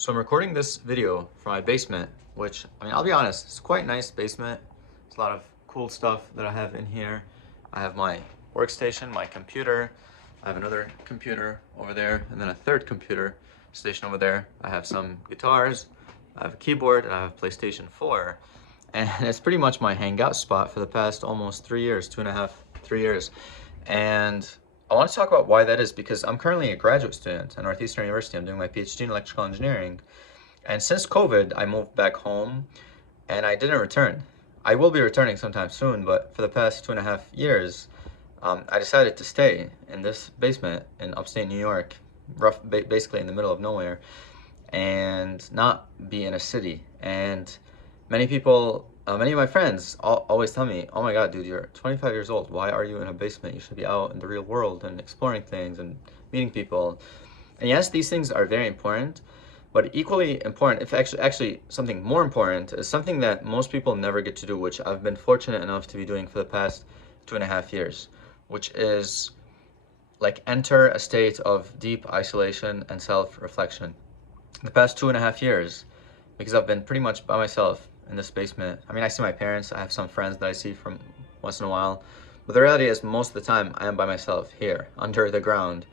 So I'm recording this video from my basement, which, I'll be honest, it's a quite nice basement. There's a lot of cool stuff that I have in here. I have my workstation, my computer. I have another computer over there, and then a third computer station over there. I have some guitars, I have a keyboard, and I have PlayStation 4. And it's pretty much my hangout spot for the past almost 3 years, 2.5, 3 years. And I want to talk about why that is because I'm currently a graduate student at Northeastern University. I'm doing my PhD in electrical engineering. And since COVID, I moved back home and I didn't return. I will be returning sometime soon, but for the past 2.5 years, I decided to stay in this basement in upstate New York, basically in the middle of nowhere, and not be in a city. And many people, many of my friends always tell me, oh my God, dude, you're 25 years old. Why are you in a basement? You should be out in the real world and exploring things and meeting people. And yes, these things are very important, but equally important, if actually something more important, is something that most people never get to do, which I've been fortunate enough to be doing for the past 2.5 years, which is like enter a state of deep isolation and self-reflection. The past 2.5 years, because I've been pretty much by myself in this basement. I see my parents, I have some friends that I see from once in a while, but the reality is most of the time I am by myself here under the ground.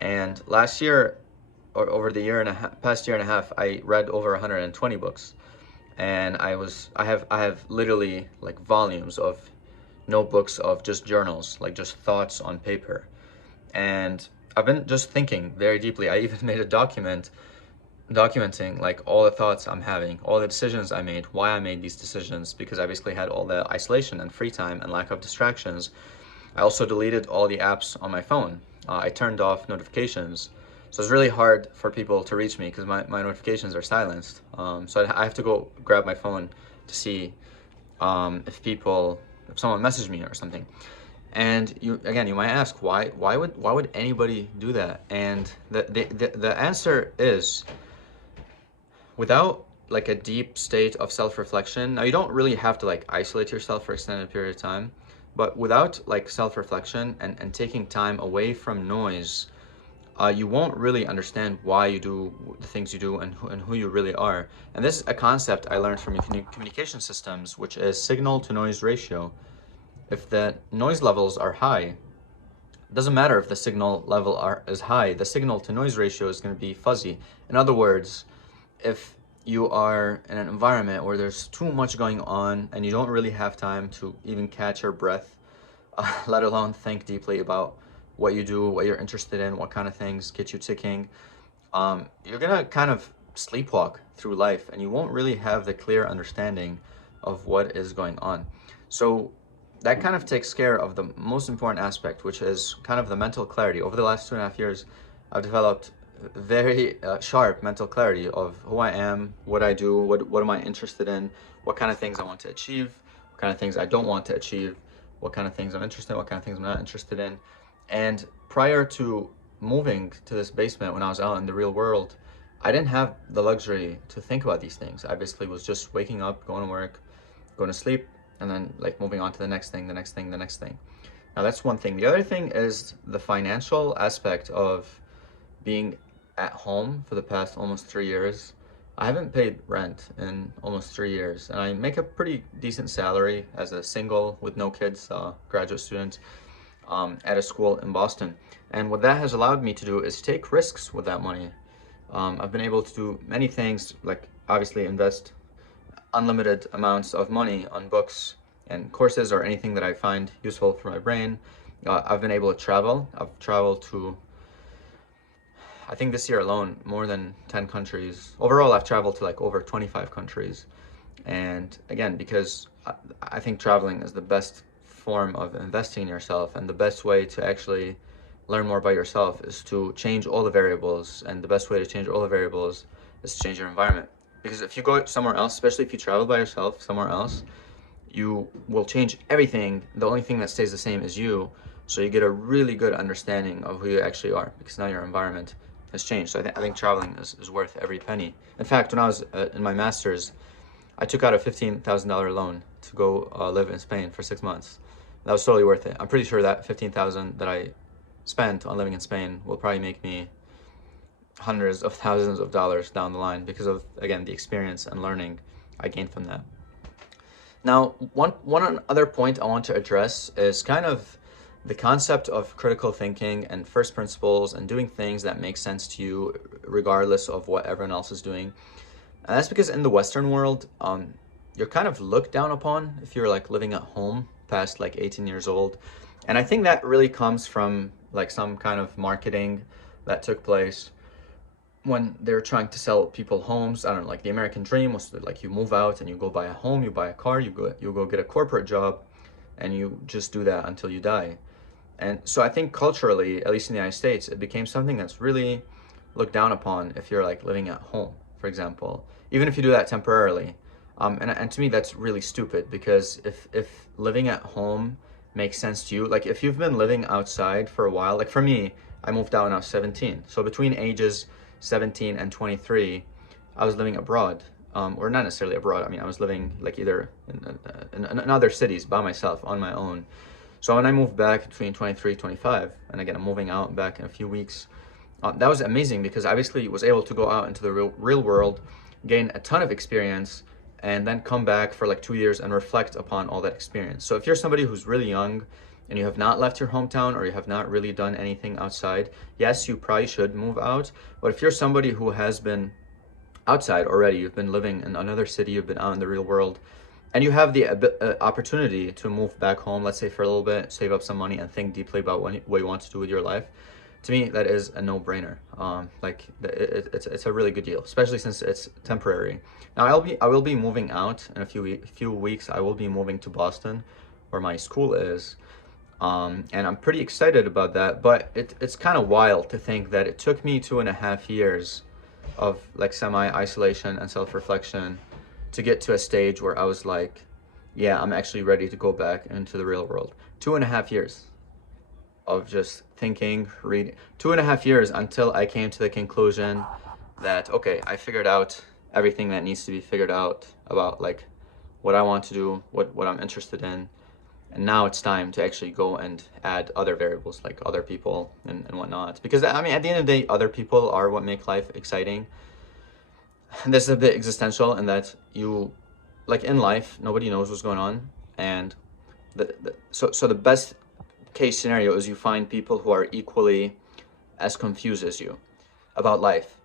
And last year, or over the past year and a half, I read over 120 books, and I have literally like volumes of notebooks of just journals, like just thoughts on paper. And I've been just thinking very deeply. I even made a documenting like all the thoughts I'm having, all the decisions I made, why I made these decisions, because I basically had all the isolation and free time and lack of distractions. I also deleted all the apps on my phone. I turned off notifications. So it's really hard for people to reach me because my notifications are silenced. So I have to go grab my phone to see if someone messaged me or something. And you might ask, why would anybody do that? And the answer is, without like a deep state of self-reflection. Now, you don't really have to like isolate yourself for an extended period of time, but without like self-reflection and taking time away from noise, you won't really understand why you do the things you do and who you really are. And this is a concept I learned from communication systems, which is signal to noise ratio. If the noise levels are high, it doesn't matter if the signal level is high, the signal to noise ratio is going to be fuzzy. In other words, if you are in an environment where there's too much going on and you don't really have time to even catch your breath, let alone think deeply about what you do, what you're interested in, what kind of things get you ticking, you're gonna kind of sleepwalk through life and you won't really have the clear understanding of what is going on. So that kind of takes care of the most important aspect, which is kind of the mental clarity. Over the last 2.5 years, I've developed very sharp mental clarity of who I am, what I do, what am I interested in, what kind of things I want to achieve, what kind of things I don't want to achieve, what kind of things I'm interested in, what kind of things I'm not interested in. And prior to moving to this basement, when I was out in the real world, I didn't have the luxury to think about these things. I basically was just waking up, going to work, going to sleep, and then like moving on to the next thing, the next thing, the next thing. Now that's one thing. The other thing is the financial aspect of being at home for the past almost 3 years. I haven't paid rent in almost 3 years, and I make a pretty decent salary as a single with no kids graduate student at a school in Boston. And what that has allowed me to do is take risks with that money. I've been able to do many things, like obviously invest unlimited amounts of money on books and courses or anything that I find useful for my brain. I've been able to travel. I've traveled to, I think this year alone, more than 10 countries. Overall, I've traveled to like over 25 countries. And again, because I think traveling is the best form of investing in yourself, and the best way to actually learn more about yourself is to change all the variables. And the best way to change all the variables is to change your environment. Because if you go somewhere else, especially if you travel by yourself somewhere else, you will change everything. The only thing that stays the same is you. So you get a really good understanding of who you actually are, because now your environment has changed. So I think traveling is worth every penny. In fact, when I was in my master's, I took out a $15,000 loan to go live in Spain for 6 months. That was totally worth it. I'm pretty sure that $15,000 that I spent on living in Spain will probably make me hundreds of thousands of dollars down the line because of, again, the experience and learning I gained from that. Now, one other point I want to address is kind of the concept of critical thinking and first principles and doing things that make sense to you regardless of what everyone else is doing. And that's because in the Western world, you're kind of looked down upon if you're like living at home past like 18 years old. And I think that really comes from like some kind of marketing that took place when they're trying to sell people homes. I don't know, like the American dream was like you move out and you go buy a home, you buy a car, you go get a corporate job, and you just do that until you die. And so I think culturally, at least in the United States, it became something that's really looked down upon if you're like living at home, for example, even if you do that temporarily. And to me, that's really stupid, because if living at home makes sense to you, like if you've been living outside for a while, like for me, I moved out when I was 17. So between ages 17 and 23, I was living abroad, or not necessarily abroad. I mean, I was living like either in other cities by myself on my own. So when I moved back between 23, 25, and again, I'm moving out back in a few weeks, that was amazing because I obviously was able to go out into the real world, gain a ton of experience, and then come back for like 2 years and reflect upon all that experience. So if you're somebody who's really young and you have not left your hometown or you have not really done anything outside, yes, you probably should move out. But if you're somebody who has been outside already, you've been living in another city, you've been out in the real world, and you have the opportunity to move back home, let's say for a little bit, save up some money and think deeply about what you want to do with your life, to me, that is a no-brainer. It's a really good deal, especially since it's temporary. Now, I will be moving out in a few weeks. I will be moving to Boston, where my school is, and I'm pretty excited about that. But it's kind of wild to think that it took me 2.5 years of like semi-isolation and self-reflection to get to a stage where I was like, yeah, I'm actually ready to go back into the real world. 2.5 years of just thinking, reading, 2.5 years until I came to the conclusion that, okay, I figured out everything that needs to be figured out about like what I want to do, what I'm interested in. And now it's time to actually go and add other variables like other people and whatnot. Because I mean, at the end of the day, other people are what make life exciting. And this is a bit existential in that you, like in life, nobody knows what's going on. And so the best case scenario is you find people who are equally as confused as you about life.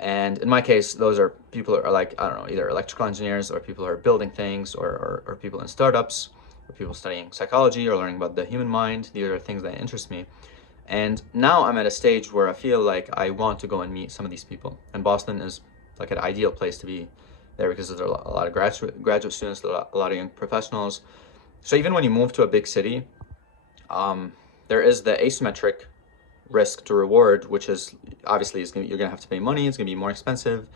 And in my case, those are people who are like, I don't know, either electrical engineers or people who are building things or people in startups or people studying psychology or learning about the human mind. These are things that interest me. And now I'm at a stage where I feel like I want to go and meet some of these people. And Boston is like an ideal place to be there because there are a lot of graduate students, a lot of young professionals. So even when you move to a big city, there is the asymmetric risk to reward, which is obviously you're gonna have to pay money, it's gonna be more expensive.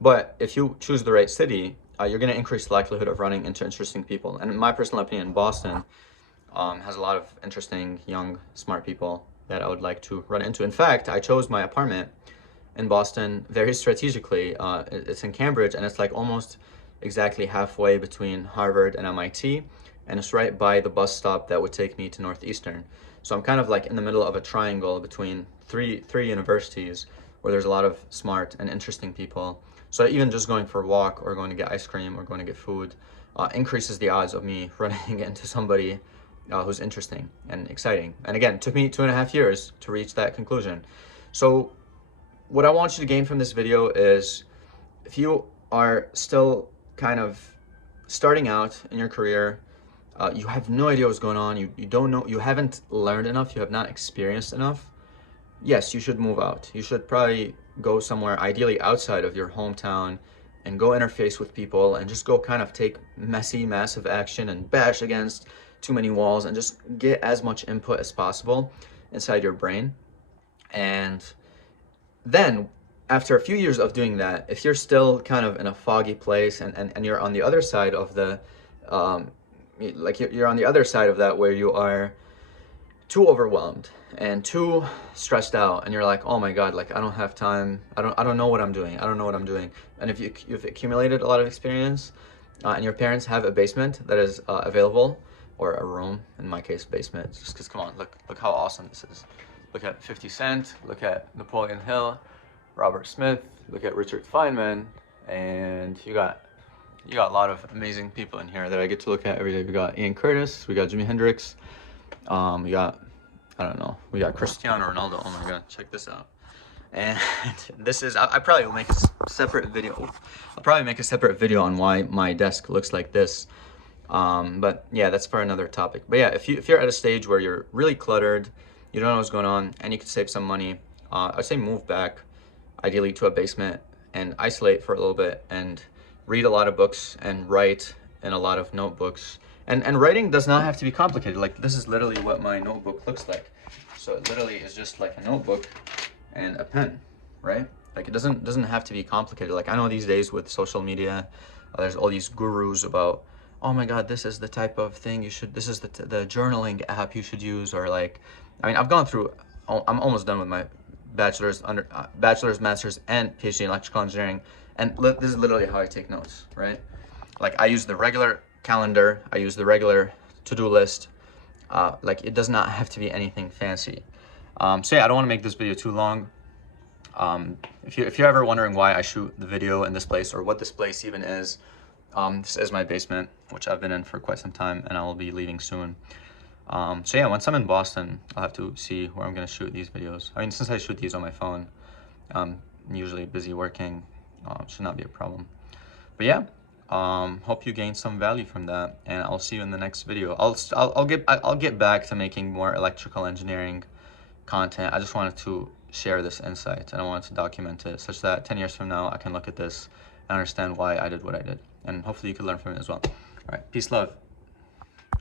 But if you choose the right city, you're gonna increase the likelihood of running into interesting people. And in my personal opinion, Boston has a lot of interesting, young, smart people that I would like to run into. In fact, I chose my apartment in Boston very strategically. It's in Cambridge, and it's like almost exactly halfway between Harvard and MIT, and it's right by the bus stop that would take me to Northeastern. So I'm kind of like in the middle of a triangle between three universities where there's a lot of smart and interesting people. So even just going for a walk or going to get ice cream or going to get food increases the odds of me running into somebody who's interesting and exciting. And again, it took me 2.5 years to reach that conclusion. So what I want you to gain from this video is, if you are still kind of starting out in your career, you have no idea what's going on, you don't know, you haven't learned enough, you have not experienced enough, yes, you should move out. You should probably go somewhere, ideally outside of your hometown, and go interface with people and just go kind of take messy, massive action and bash against too many walls and just get as much input as possible inside your brain. And then after a few years of doing that, if you're still kind of in a foggy place and you're on the other side of the you're on the other side of that, where you are too overwhelmed and too stressed out, and you're like, oh my god, like I don't have time, I don't know what I'm doing, and if you've accumulated a lot of experience and your parents have a basement that is available, or a room, in my case basement, just because, come on, look how awesome this is. Look at 50 Cent, look at Napoleon Hill, Robert Smith, look at Richard Feynman, and you got a lot of amazing people in here that I get to look at every day. We got Ian Curtis, we got Jimi Hendrix, we got, I don't know, we got Cristiano Ronaldo. Oh my God, check this out. And this is, I probably will make a separate video. I'll probably make a separate video on why my desk looks like this. But yeah, that's for another topic. But yeah, if you're at a stage where you're really cluttered, you don't know what's going on, and you can save some money, I'd say move back, ideally to a basement, and isolate for a little bit, and read a lot of books, and write in a lot of notebooks. And writing does not have to be complicated. Like, this is literally what my notebook looks like. So it literally is just like a notebook and a pen, right? Like, it doesn't have to be complicated. Like, I know these days with social media, there's all these gurus about, oh my God, this is the type of thing you should, this is the journaling app you should use, or like, I mean, I've gone through, I'm almost done with my bachelor's, master's, and PhD in electrical engineering, and this is literally how I take notes, right? Like, I use the regular calendar, I use the regular to-do list. Like, it does not have to be anything fancy. So yeah, I don't want to make this video too long. If you're ever wondering why I shoot the video in this place, or what this place even is, this is my basement, which I've been in for quite some time, and I will be leaving soon. So yeah, once I'm in Boston, I'll have to see where I'm going to shoot these videos. I mean, since I shoot these on my phone, I'm usually busy working, should not be a problem. But yeah, hope you gained some value from that, and I'll see you in the next video. I'll get back to making more electrical engineering content. I just wanted to share this insight, and I wanted to document it such that 10 years from now I can look at this and understand why I did what I did, and hopefully you can learn from it as well. All right, peace, love.